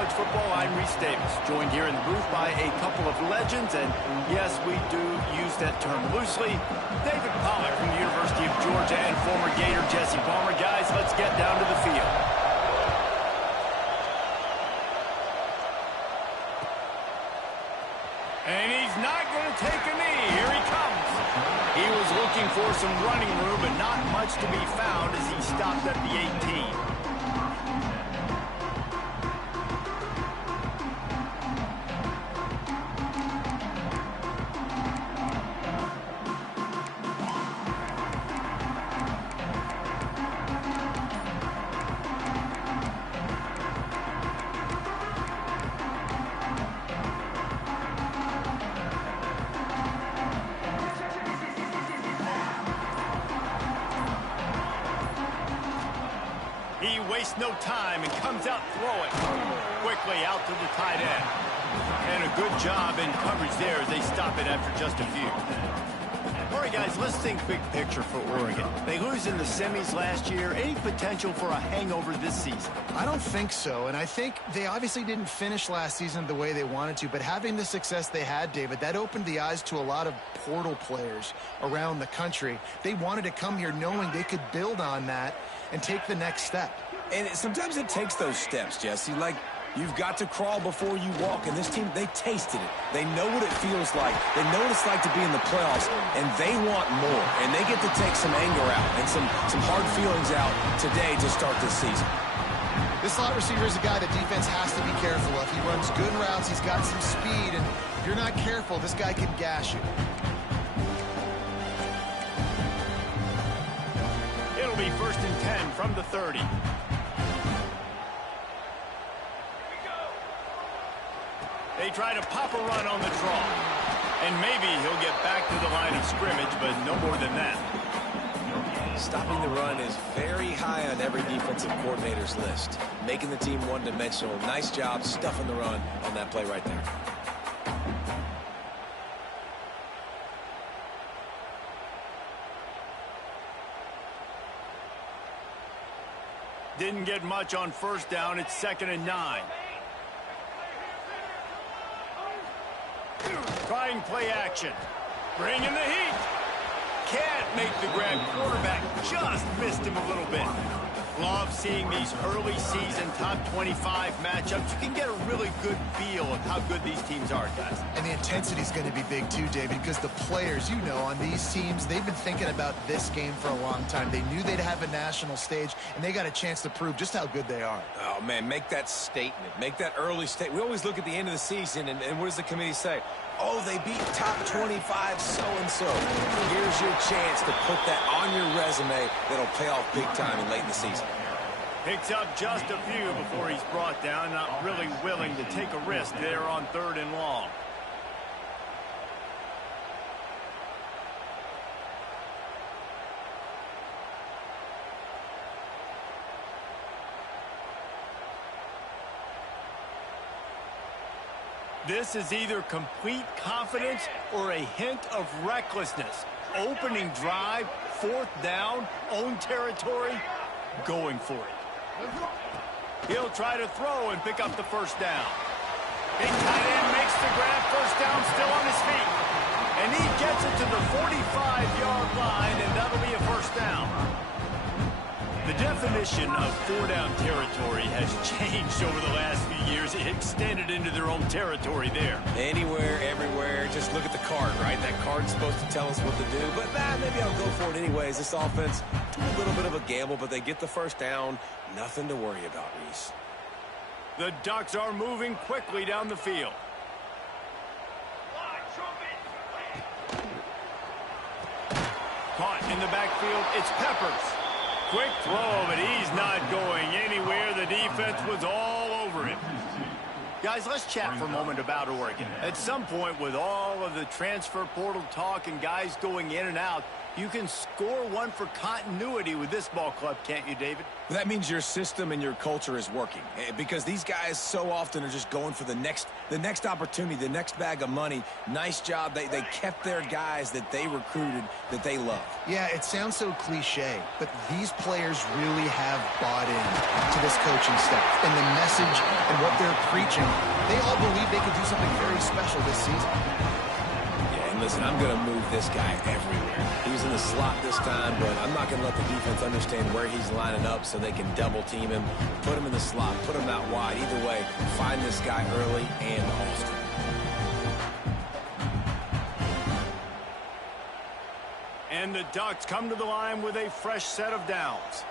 college football. I'm Reese Davis, joined here in the booth by a couple of legends, and yes, we do use that term loosely. David Pollack from the University of Georgia and former Gator Jesse Palmer. Guys, let's get down to the field. And he's not going to take a knee. Here he comes. He was looking for some running room, but not much to be found as he stopped at the 18. He wastes no time and comes out throwing. Quickly out to the tight end. And a good job in coverage there as they stop it after just a few. All right, guys, let's think big picture for Oregon. They lose in the semis last year. Any potential for a hangover this season? I don't think so, and I think they obviously didn't finish last season the way they wanted to, but having the success they had, David, that opened the eyes to a lot of portal players around the country. They wanted to come here knowing they could build on that and take the next step. And sometimes it takes those steps, Jesse. Like, you've got to crawl before you walk. And this team, they tasted it. They know what it feels like. They know what it's like to be in the playoffs, and they want more. And they get to take some anger out and some hard feelings out today to start this season. This slot receiver is a guy the defense has to be careful of. He runs good routes. He's got some speed, and if you're not careful, this guy can gash you. It'll be 1st and 10 from the 30. They try to pop a run on the draw. And maybe he'll get back to the line of scrimmage, but no more than that. Stopping the run is very high on every defensive coordinator's list. Making the team one-dimensional. Nice job stuffing the run on that play right there. Didn't get much on 1st down. It's 2nd and 9. Trying play action. Bringing the heat. Can't make the grab. Quarterback just missed him a little bit. Love seeing these early season top 25 matchups. You can get a really good feel of how good these teams are, guys. And the intensity is going to be big too, David, because the players, you know, on these teams, they've been thinking about this game for a long time. They knew they'd have a national stage, and they got a chance to prove just how good they are. Oh, man, make that statement. Make that early statement. We always look at the end of the season, and what does the committee say? Oh, they beat top 25 so-and-so. Here's your chance to put that on your resume that'll pay off big time and late in the season. Picks up just a few before he's brought down. Not really willing to take a risk there on 3rd and long. This is either complete confidence or a hint of recklessness. Opening drive, 4th down, own territory, going for it. He'll try to throw and pick up the 1st down. Big tight end makes the grab, 1st down, still on his feet. And he gets it to the 45-yard line, and that'll be a 1st down. The definition of 4-down territory has changed over the last few years. It extended into their own territory there. Anywhere, everywhere. Just look at the card, right? That card's supposed to tell us what to do. But maybe I'll go for it anyways. This offense took a little bit of a gamble, but they get the 1st down. Nothing to worry about, Reese. The Ducks are moving quickly down the field. Caught in the backfield. It's Peppers. Quick throw, but he's not going anywhere. The defense was all over him. Guys, let's chat for a moment about Oregon. At some point, with all of the transfer portal talk and guys going in and out, You can score one for continuity with this ball club, can't you, David? That means your system and your culture is working, because these guys so often are just going for the next opportunity, the next bag of money. Nice job. They kept their guys that they recruited, that they love. Yeah, it sounds so cliche, but these players really have bought in to this coaching staff and the message and what they're preaching. They all believe they could do something very special this season. Listen, I'm going to move this guy everywhere. He's in the slot this time, but I'm not going to let the defense understand where he's lining up so they can double team him, put him in the slot, put him out wide. Either way, find this guy early and often. And the Ducks come to the line with a fresh set of downs.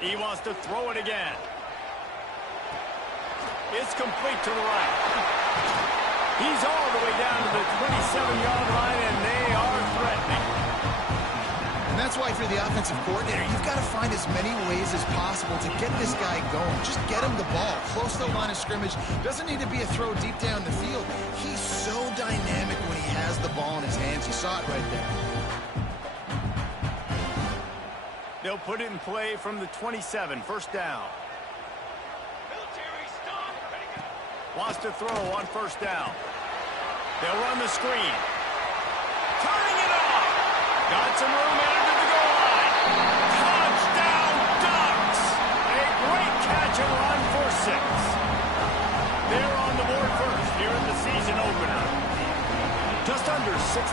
He wants to throw it again. It's complete to the right. He's all the way down to the 27-yard line, and they are threatening. And that's why, if you're the offensive coordinator, you've got to find as many ways as possible to get this guy going. Just get him the ball close to the line of scrimmage. Doesn't need to be a throw deep down the field. He's so dynamic when he has the ball in his hands. You saw it right there. They'll put it in play from the 27, first down. Wants to throw on first down. They'll run the screen. Turning it off. Got some room into the goal line. Touchdown, Ducks. A great catch and run for 6. They're on the board first here in the season opener. Just under 60,000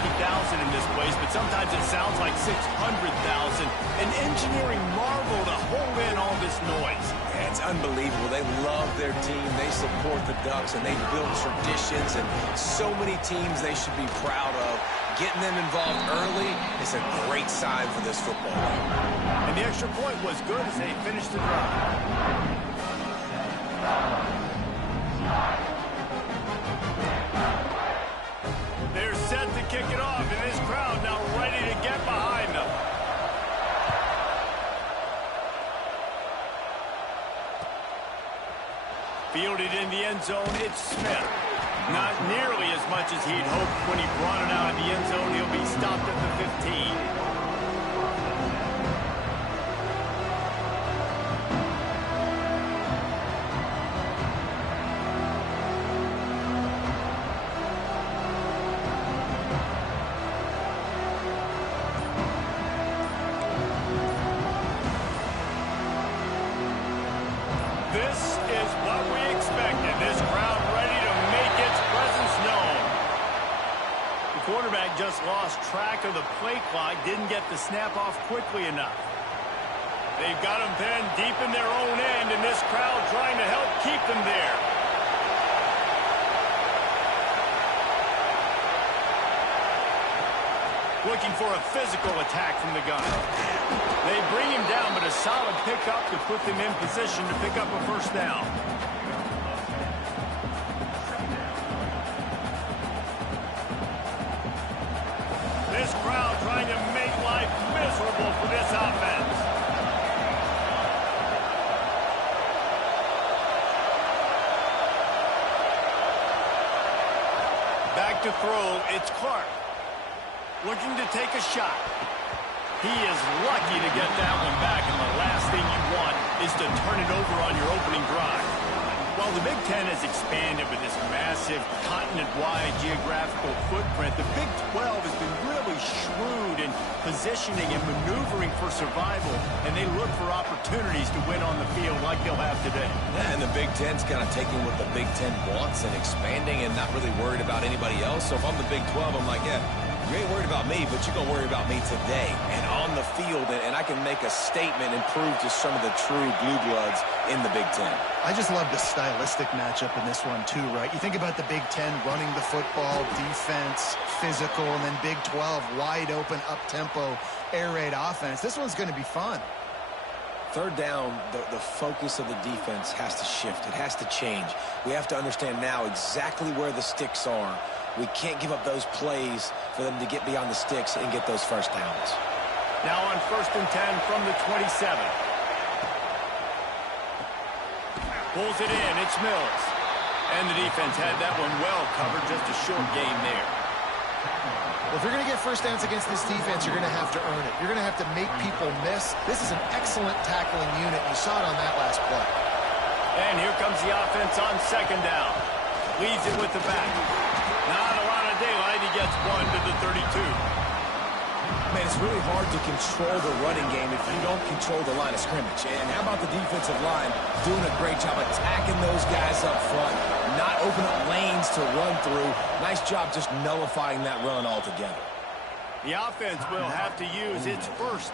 in this place, but sometimes it sounds like 600,000. An engineering marvel to hold in all this noise. Yeah, it's unbelievable. They love their team. They support the Ducks, and they build traditions, and so many teams they should be proud of. Getting them involved early is a great sign for this football team. And the extra point was good as they finished the drive. They're set to kick it off, and this crowd now ready to get behind them. Fielded in the end zone, it's Smith. Not nearly as much as he'd hoped when he brought it out of the end zone. He'll be stopped at the 15. This is what we expected. This crowd ready to make its presence known. The quarterback just lost track of the play clock, didn't get the snap off quickly enough. They've got him pinned deep in their own end, and this crowd trying to help keep them there. Looking for a physical attack from the gun. They bring him down, but a solid pickup to put them in position to pick up a first down. This crowd trying to make life miserable for this offense. Back to throw, it's Clark. Looking to take a shot. He is lucky to get that one back, and the last thing you want is to turn it over on your opening drive. While the Big Ten has expanded with this massive continent-wide geographical footprint, the Big 12 has been really shrewd in positioning and maneuvering for survival, and they look for opportunities to win on the field like they'll have today. Yeah, and the Big Ten's kind of taking what the Big Ten wants and expanding and not really worried about anybody else. So if I'm the Big 12, I'm like, yeah, you ain't worried about me, but you're going to worry about me today and on the field, and I can make a statement and prove to some of the true blue bloods in the Big Ten. I just love the stylistic matchup in this one, too, right? You think about the Big Ten running the football, defense, physical, and then Big 12, wide open, up-tempo, air raid offense. This one's going to be fun. Third down, the focus of the defense has to shift. It has to change. We have to understand now exactly where the sticks are. We can't give up those plays for them to get beyond the sticks and get those first downs. Now on 1st and 10 from the 27. Pulls it in, it's Mills. And the defense had that one well covered, just a short gain there. Well, if you're going to get first downs against this defense, you're going to have to earn it. You're going to have to make people miss. This is an excellent tackling unit. You saw it on that last play. And here comes the offense on second down. Leads it with the back. Not a lot of daylight. He gets one to the 32. Man, it's really hard to control the running game if you don't control the line of scrimmage. And how about the defensive line doing a great job attacking those guys up front, not opening up lanes to run through. Nice job just nullifying that run altogether. The offense will have to use its first.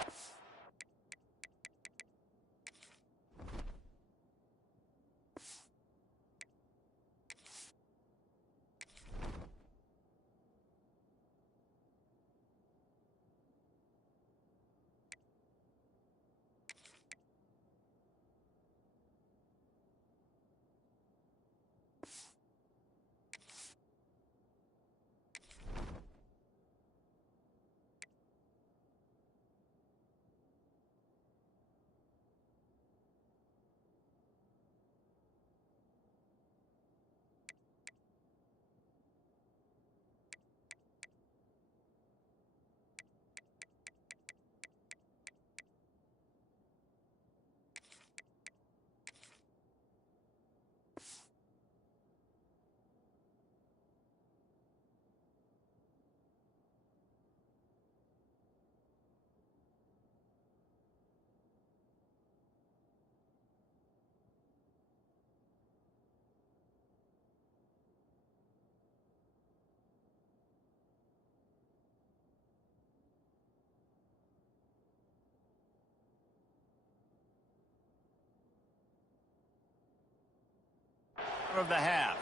Of the half.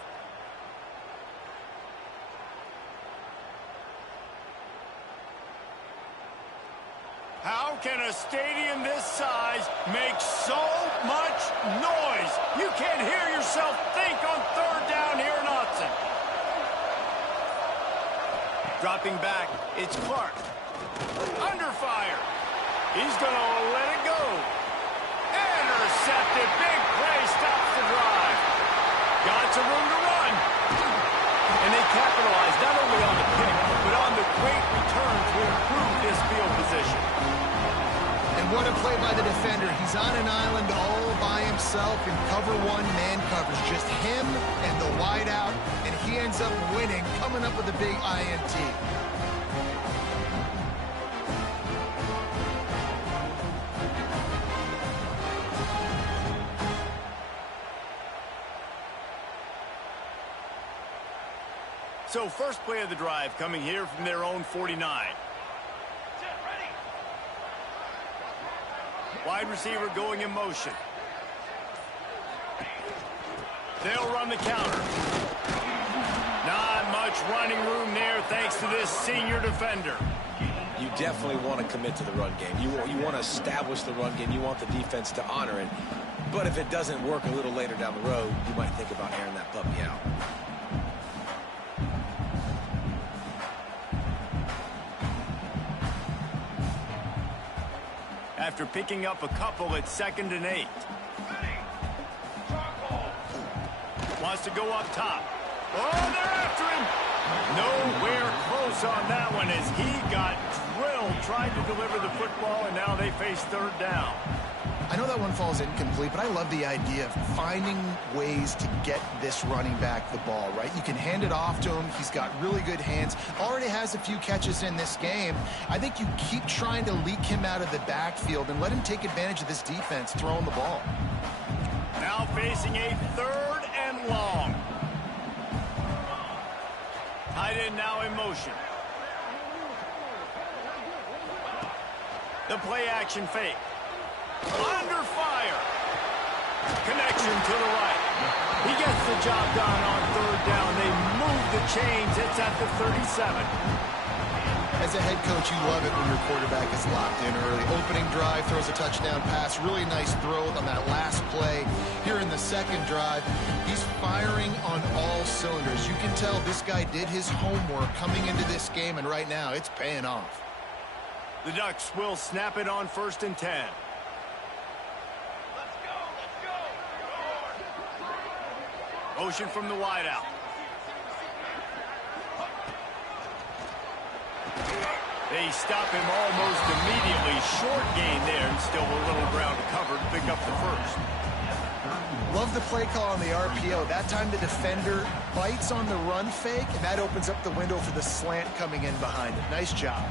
How can a stadium this size make so much noise? You can't hear yourself think on third down here in Austin. Dropping back, it's Clark. Under fire. He's going to let it go. Intercepted. Big play stops the drive. Got some room to run. And they capitalized not only on the pick, but on the great return to improve this field position. And what a play by the defender. He's on an island all by himself in cover one man coverage. Just him and the wide out, and he ends up winning, coming up with a big INT. So first play of the drive coming here from their own 49. Wide receiver going in motion. They'll run the counter. Not much running room there thanks to this senior defender. You definitely want to commit to the run game. You want to establish the run game. You want the defense to honor it. But if it doesn't work a little later down the road, you might think about airing that puppy out. After picking up a couple at 2nd and 8. Wants to go up top. Oh, they're after him. Nowhere close on that one as he got drilled trying to deliver the football, and now they face third down. I know that one falls incomplete, but I love the idea of finding ways to get this running back the ball, right? You can hand it off to him. He's got really good hands. Already has a few catches in this game. I think you keep trying to leak him out of the backfield and let him take advantage of this defense throwing the ball. Now facing a 3rd and long. Tight end now in motion. The play action fake. Under fire. Connection to the right. He gets the job done on 3rd down. They move the chains. It's at the 37. As a head coach, you love it when your quarterback is locked in early. Opening drive, throws a touchdown pass. Really nice throw on that last play. Here in the 2nd drive, he's firing on all cylinders. You can tell this guy did his homework coming into this game, and right now it's paying off. The Ducks will snap it on 1st and 10. Motion from the wideout. They stop him almost immediately. Short gain there, and still a little ground to cover to pick up the first. Love the play call on the RPO. That time the defender bites on the run fake, and that opens up the window for the slant coming in behind it. Nice job.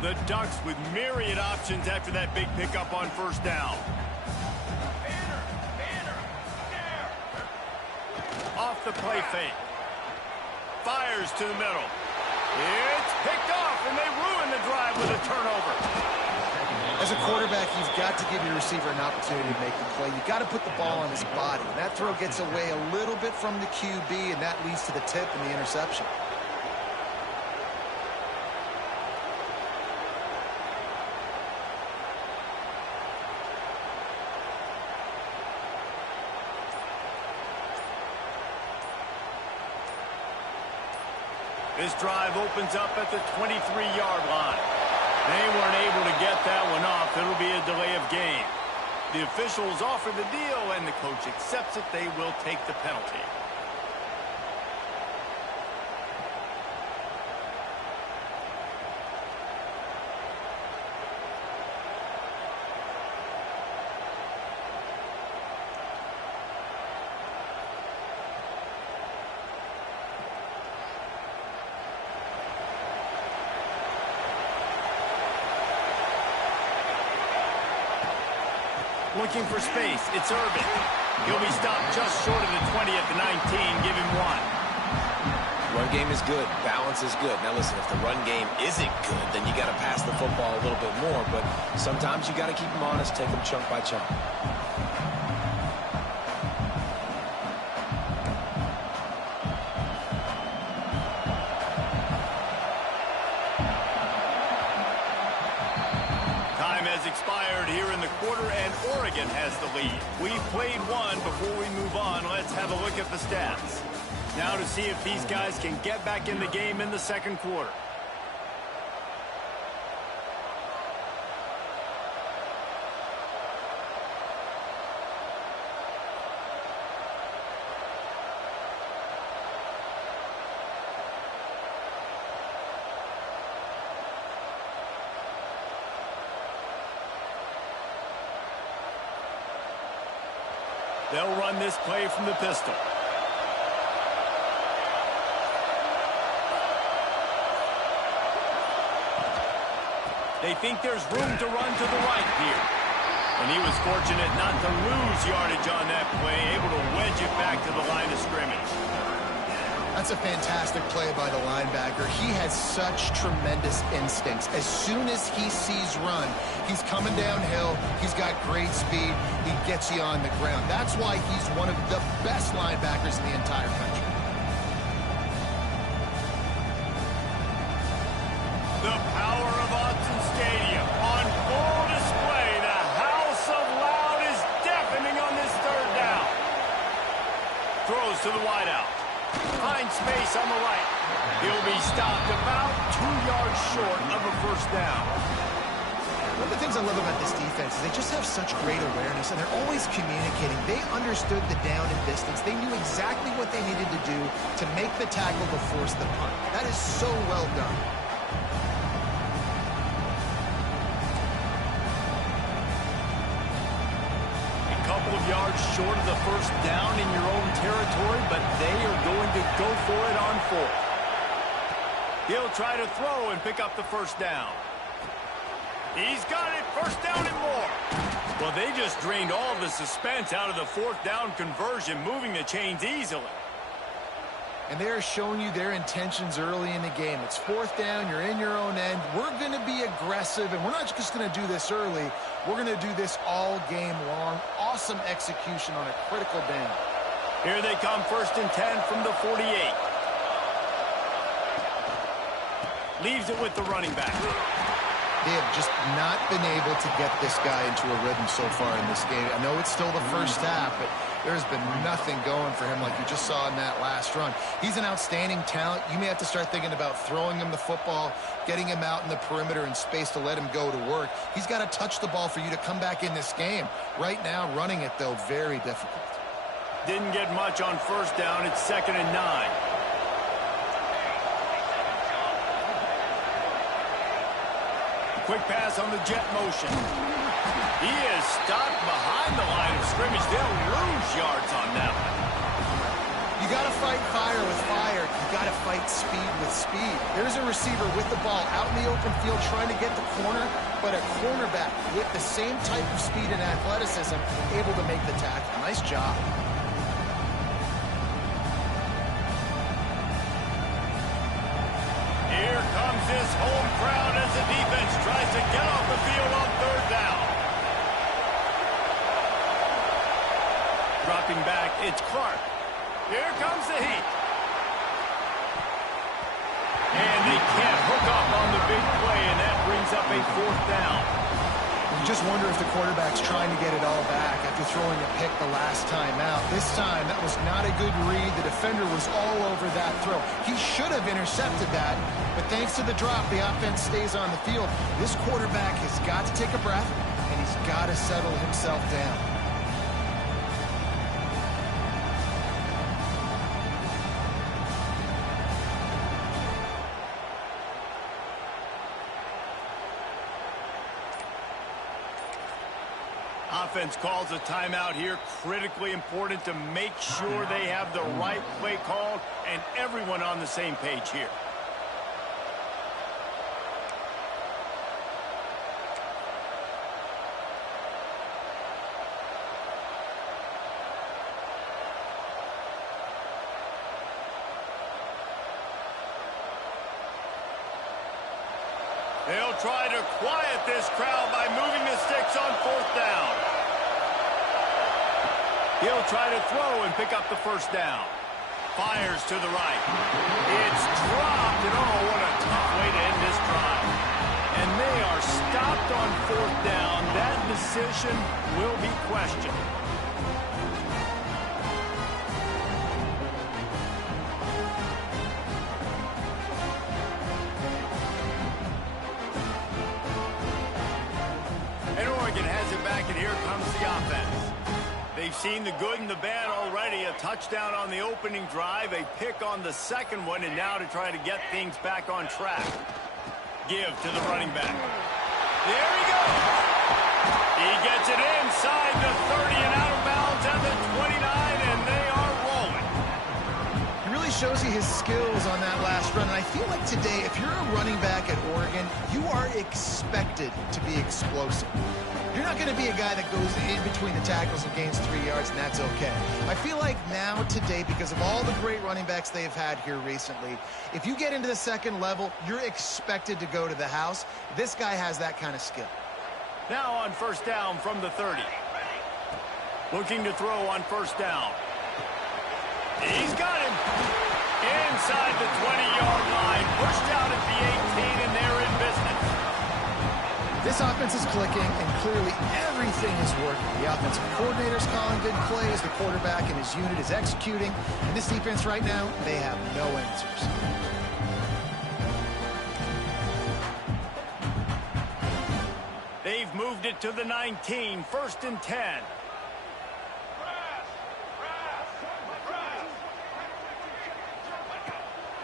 The Ducks with myriad options after that big pickup on first down. Off the play fake. Fires to the middle. It's picked off, and they ruin the drive with a turnover. As a quarterback, you've got to give your receiver an opportunity to make the play. You've got to put the ball on his body. That throw gets away a little bit from the QB, and that leads to the tip and the interception. This drive opens up at the 23-yard line. They weren't able to get that one off. It'll be a delay of game. The officials offer the deal, and the coach accepts it. They will take the penalty. Looking for space. It's Urban. He'll be stopped just short of the 20 at the 19. Give him one. Run game is good. Balance is good. Now listen, if the run game isn't good, then you got to pass the football a little bit more. But sometimes you got to keep them honest, take them chunk by chunk. Expired here in the quarter, and Oregon has the lead. We've played one. Before we move on, let's have a look at the stats. Now to see if these guys can get back in the game in the second quarter. They'll run this play from the pistol. They think there's room to run to the right here. And he was fortunate not to lose yardage on that play, able to wedge it back to the line of scrimmage. That's a fantastic play by the linebacker. He has such tremendous instincts. As soon as he sees run, he's coming downhill. He's got great speed. He gets you on the ground. That's why he's one of the best linebackers in the entire country. The power of Autzen Stadium on full display. The house of loud is deafening on this third down. Throws to the wideout. Finds space on the right. He'll be stopped about 2 yards short of a first down. One of the things I love about this defense is they just have such great awareness, and they're always communicating. They understood the down and distance. They knew exactly what they needed to do to make the tackle to force the punt. That is so well done. Yards short of the first down in your own territory, but they are going to go for it on fourth. He'll try to throw and pick up the first down. He's got it, first down and more. Well, they just drained all the suspense out of the fourth down conversion, moving the chains easily. And they're showing you their intentions early in the game. It's fourth down, you're in your own end. We're going to be aggressive, and we're not just going to do this early. We're going to do this all game long. Awesome execution on a critical down. Here they come, 1st and 10 from the 48. Leaves it with the running back. They have just not been able to get this guy into a rhythm so far in this game. I know it's still the first half, but there's been nothing going for him like you just saw in that last run. He's an outstanding talent. You may have to start thinking about throwing him the football, getting him out in the perimeter in space to let him go to work. He's got to touch the ball for you to come back in this game. Right now, running it, though, very difficult. Didn't get much on first down. It's 2nd and 9. Quick pass on the jet motion. He is stopped behind the line of scrimmage. They'll lose yards on that one. You got to fight fire with fire. You got to fight speed with speed. There's a receiver with the ball out in the open field trying to get the corner, but a cornerback with the same type of speed and athleticism able to make the tackle. Nice job. Here comes this home crowd as the defense tries to get off the field on 3rd down. Dropping back, it's Clark. Here comes the heat. And they can't hook up on the big play, and that brings up a 4th down. You just wonder if the quarterback's trying to get it all back after throwing a pick the last time out. This time, that was not a good read. The defender was all over that throw. He should have intercepted that, but thanks to the drop, the offense stays on the field. This quarterback has got to take a breath, and he's got to settle himself down. Offense calls a timeout here. Critically important to make sure they have the right play called and everyone on the same page here. They'll try to quiet this crowd by moving the sticks on 4th down. He'll try to throw and pick up the 1st down. Fires to the right. It's dropped, and oh, what a tough way to end this drive. And they are stopped on 4th down. That decision will be questioned. And Oregon has it back, and here comes the offense. They've seen the good and the bad already. A touchdown on the opening drive, a pick on the 2nd one, and now to try to get things back on track. Give to the running back. There he goes. He gets it inside the 30 and out of bounds at the 29, and they are rolling. He really shows you his skills on that last run, and I feel like today, if you're a running back at Oregon, you are expected to be explosive. You're not going to be a guy that goes in between the tackles and gains 3 yards, and that's okay. I feel like now, today, because of all the great running backs they've had here recently, if you get into the 2nd level, you're expected to go to the house. This guy has that kind of skill. Now on 1st down from the 30. Looking to throw on 1st down. He's got him. Inside the 20-yard line. Pushed out at the 18, and they're in business. This offense is clicking, and clearly everything is working. The offensive coordinator's calling good plays. The quarterback and his unit is executing. And this defense right now, they have no answers. They've moved it to the 19, 1st and 10.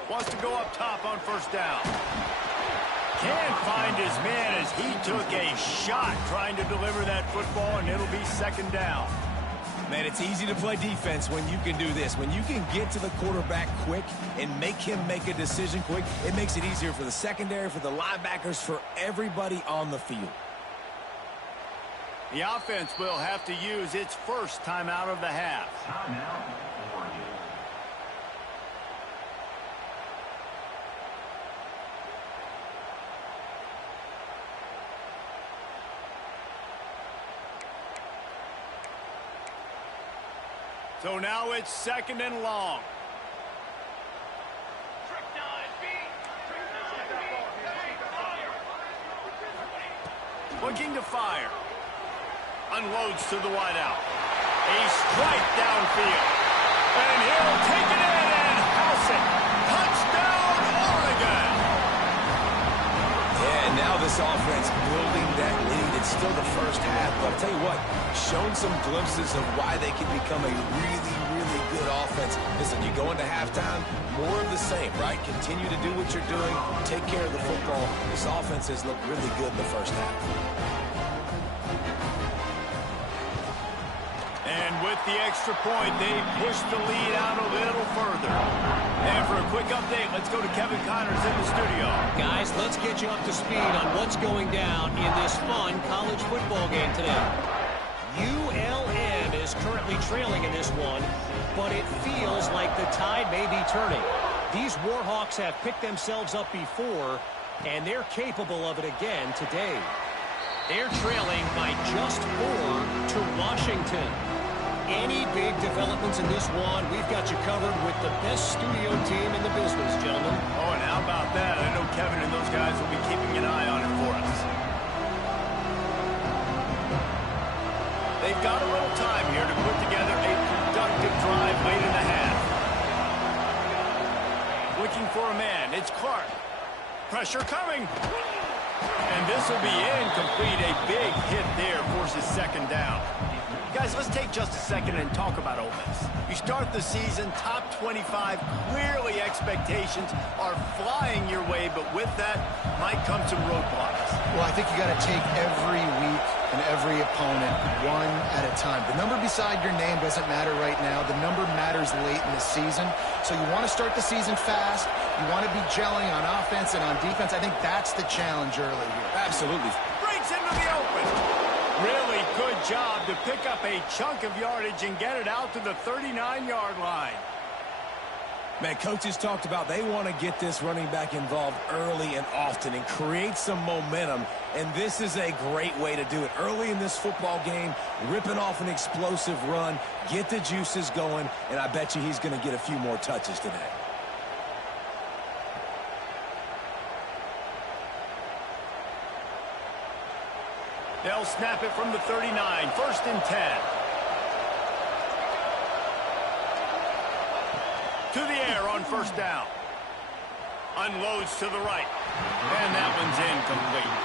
Wants to go up top on 1st down. Can't find his man as he took a shot trying to deliver that football, and it'll be 2nd down. Man, it's easy to play defense when you can do this. When you can get to the quarterback quick and make him make a decision quick, it makes it easier for the secondary, for the linebackers, for everybody on the field. The offense will have to use its 1st timeout of the half. So now it's 2nd and long. Looking to fire. Unloads to the wideout. A strike downfield. And he'll take it in and house it. Touchdown, Oregon! Yeah, now this offense building that lead. It's still the 1st first half, but I'll tell you what, shown some glimpses of why they can become a really, really good offense. Listen, you go into halftime, more of the same, right? Continue to do what you're doing, take care of the football. This offense has looked really good in the first half. And with the extra point, they push the lead out a little further. And for a quick update, let's go to Kevin Connors in the studio. Guys, let's get you up to speed on what's going down in this fun college football game today. ULM is currently trailing in this one, but it feels like the tide may be turning. These Warhawks have picked themselves up before, and they're capable of it again today. They're trailing by just 4 to Washington. Any big developments in this one, we've got you covered with the best studio team in the business, gentlemen. Oh, and how about that? I know Kevin and those guys will be keeping an eye on it for us. They've got a little time here to put together a productive drive late in the half. Looking for a man. It's Clark. Pressure coming. And this will be incomplete. A big hit there forces second down. Guys, let's take just a second and talk about Ole Miss. You start the season, top 25. Clearly, expectations are flying your way, but with that might come some roadblocks. Well, I think you got to take every week and every opponent one at a time. The number beside your name doesn't matter right now. The number matters late in the season. So you want to start the season fast. You want to be gelling on offense and on defense. I think that's the challenge early here. Absolutely. Breaks into the open. Really good job to pick up a chunk of yardage and get it out to the 39-yard line. Man, coaches talked about they want to get this running back involved early and often and create some momentum, and this is a great way to do it. Early in this football game, ripping off an explosive run, get the juices going, and I bet you he's going to get a few more touches today. They'll snap it from the 39, 1st and 10. To the air on 1st down. Unloads to the right. And that one's incomplete.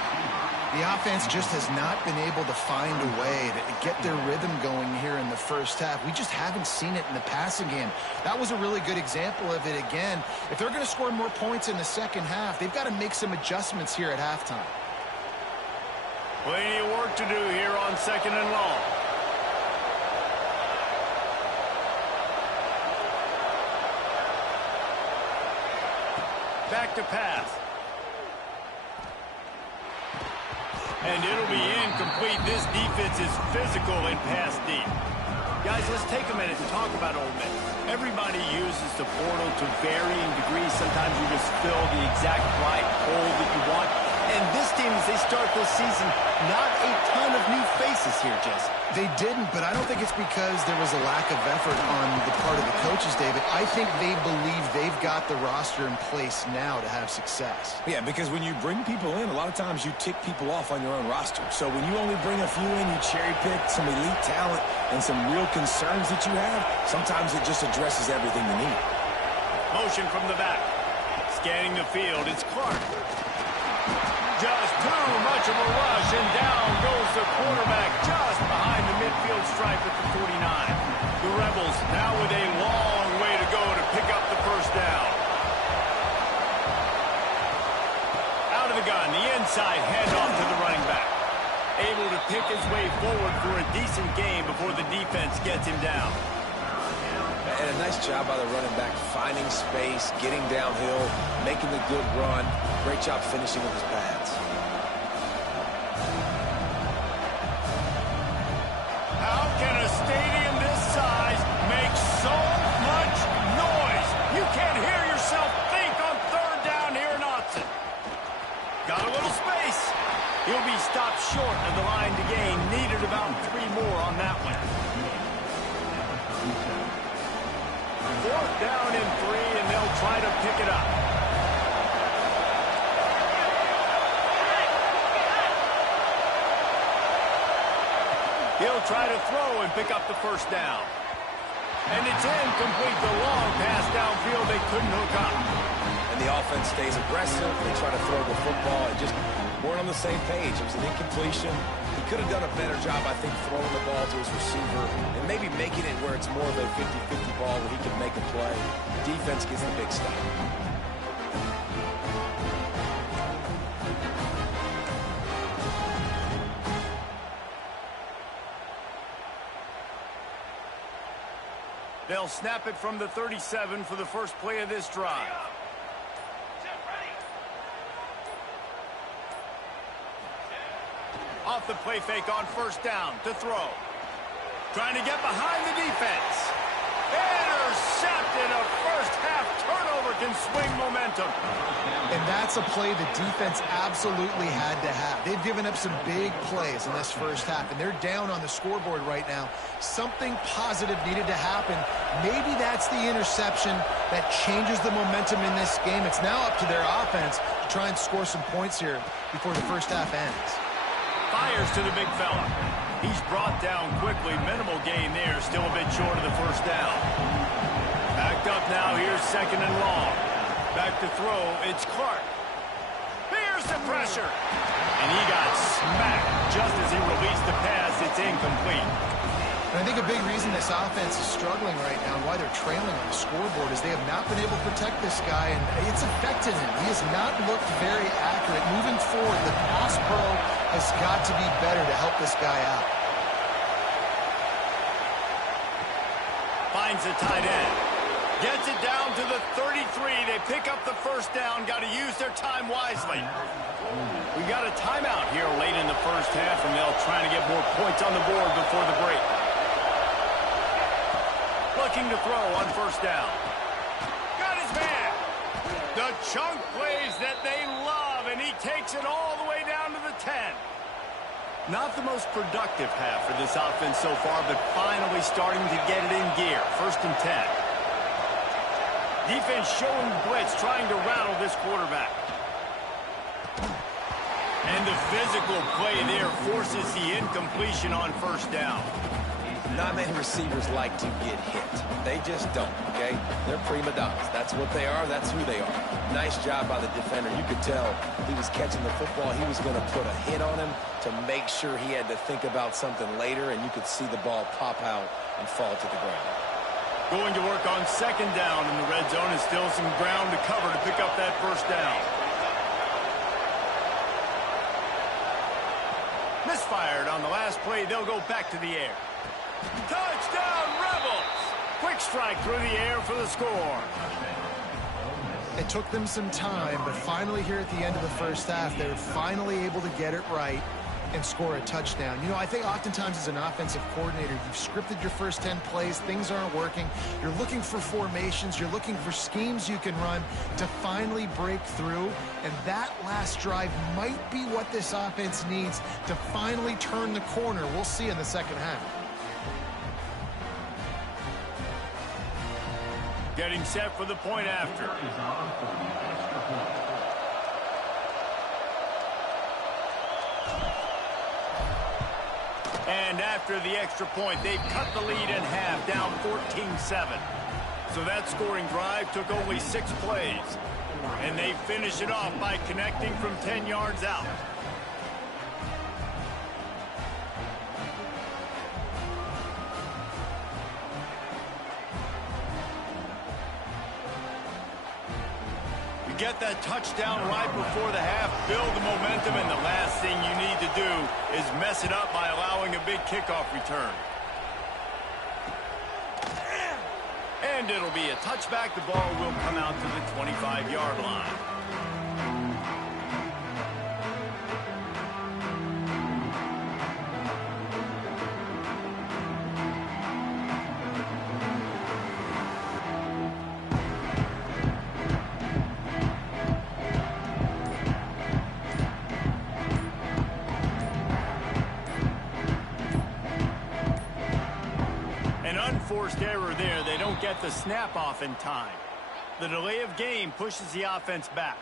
The offense just has not been able to find a way to get their rhythm going here in the first half. We just haven't seen it in the passing game. That was a really good example of it again. If they're going to score more points in the second half, they've got to make some adjustments here at halftime. Plenty of work to do here on 2nd and long. Back to pass. And it'll be incomplete. This defense is physical and pass deep. Guys, let's take a minute and talk about Ole Miss. Everybody uses the portal to varying degrees. Sometimes you just fill the exact right hole that you want. And this team, as they start this season, not a ton of new faces here, Jesse. They didn't, but I don't think it's because there was a lack of effort on the part of the coaches, David. I think they believe they've got the roster in place now to have success. Yeah, because when you bring people in, a lot of times you tick people off on your own roster. So when you only bring a few in, you cherry-pick some elite talent and some real concerns that you have, sometimes it just addresses everything you need. Motion from the back. Scanning the field, it's Clark. Just too much of a rush, and down goes the quarterback just behind the midfield stripe at the 49. The Rebels now with a long way to go to pick up the 1st down. Out of the gun, the inside handoff to the running back. Able to pick his way forward for a decent game before the defense gets him down. And a nice job by the running back, finding space, getting downhill, making the good run. Great job finishing with his pads. How can a stadium this size make so much noise? You can't hear yourself think on 3rd down here in Austin. Got a little space. He'll be stopped short of the line to gain. Needed about 3 more on that one. 4th down and 3, and they'll try to pick it up. He'll try to throw and pick up the 1st down. And it's incomplete. The long pass downfield they couldn't hook up. And The offense stays aggressive. They try to throw the football and just weren't on the same page. It was an incompletion. He could have done a better job, I think, throwing the ball to his receiver and maybe making it where it's more of a 50-50 ball where he can make a play. Defense gets the big stop. They'll snap it from the 37 for the first play of this drive. Off the play fake on first down to throw. Trying to get behind the defense. Intercepted. A first half turnover can swing momentum. And that's a play the defense absolutely had to have. They've given up some big plays in this first half, and they're down on the scoreboard right now. Something positive needed to happen. Maybe that's the interception that changes the momentum in this game. It's now up to their offense to try and score some points here before the first half ends. Fires to the big fella. He's brought down quickly. Minimal gain there. Still a bit short of the first down. Backed up now. Here's second and long. Back to throw. It's Clark. Here's the pressure. And he got smacked just as he released the pass. It's incomplete. And I think a big reason this offense is struggling right now and why they're trailing on the scoreboard is they have not been able to protect this guy, and it's affected him. He has not looked very accurate. Moving forward, the pass pro has got to be better to help this guy out. Finds the tight end. Gets it down to the 33. They pick up the first down. Got to use their time wisely. We got a timeout here late in the first half, and they'll try to get more points on the board before the break. Looking to throw on first down. Got his man. The chunk plays that they love, and he takes it all the way down to the 10. Not the most productive half for this offense so far, but finally starting to get it in gear. First and 10. Defense showing blitz, trying to rattle this quarterback. And the physical play there forces the incompletion on first down. Not many receivers like to get hit. They just don't, okay? They're prima donnas. That's what they are. That's who they are. Nice job by the defender. You could tell he was catching the football. He was going to put a hit on him to make sure he had to think about something later, and you could see the ball pop out and fall to the ground. Going to work on second down in the red zone, and still some ground to cover to pick up that first down. Misfired on the last play. They'll go back to the air. Touchdown, Rebels! Quick strike through the air for the score. It took them some time, but finally here at the end of the first half, they were finally able to get it right and score a touchdown. You know, I think oftentimes as an offensive coordinator, you've scripted your first 10 plays, things aren't working. You're looking for formations, you're looking for schemes you can run to finally break through, and that last drive might be what this offense needs to finally turn the corner. We'll see in the second half. Getting set for the point after. And after the extra point, they've cut the lead in half, down 14-7. So that scoring drive took only 6 plays. And they finish it off by connecting from 10 yards out. Get that touchdown right before the half, build the momentum, and the last thing you need to do is mess it up by allowing a big kickoff return. And it'll be a touchback. The ball will come out to the 25-yard line. Forced error there. They don't get the snap off in time. The delay of game pushes the offense back.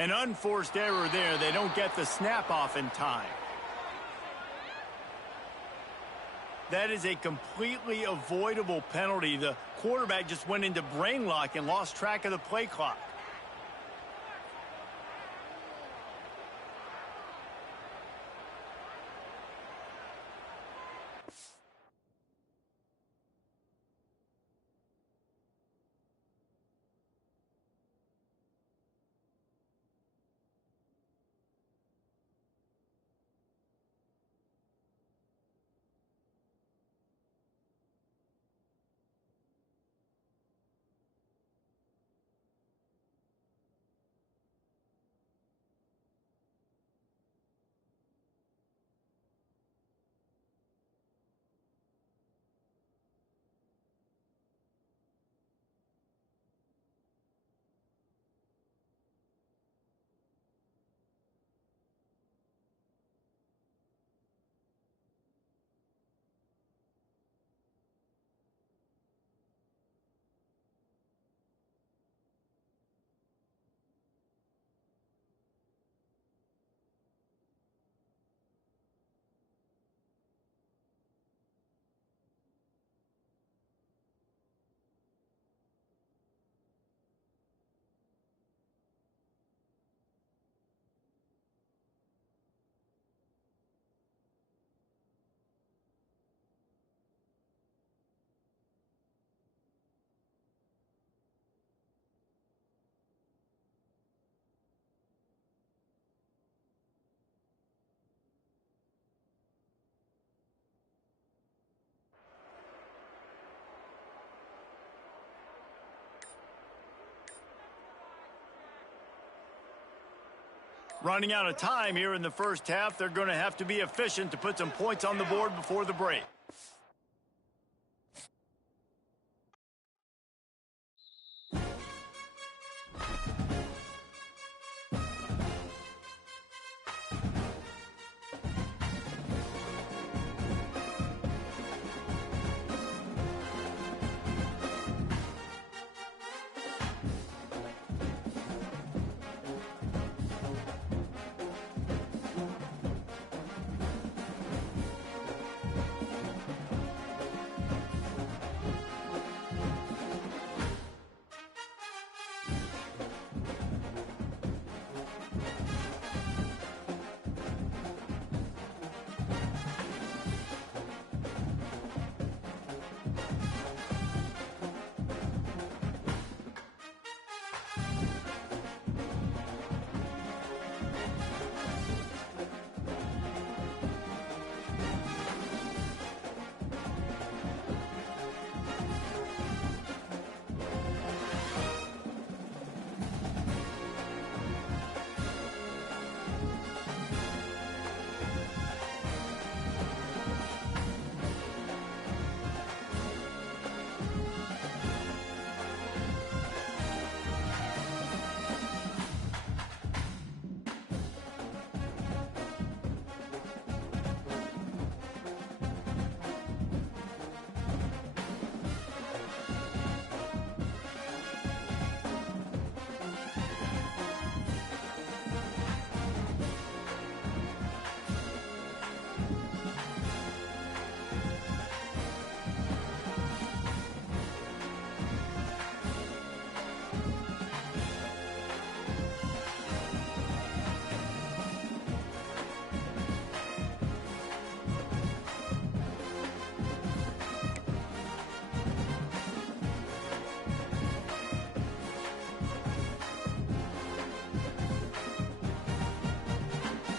An unforced error there. They don't get the snap off in time. That is a completely avoidable penalty. The quarterback just went into brain lock and lost track of the play clock. Running out of time here in the first half. They're going to have to be efficient to put some points on the board before the break.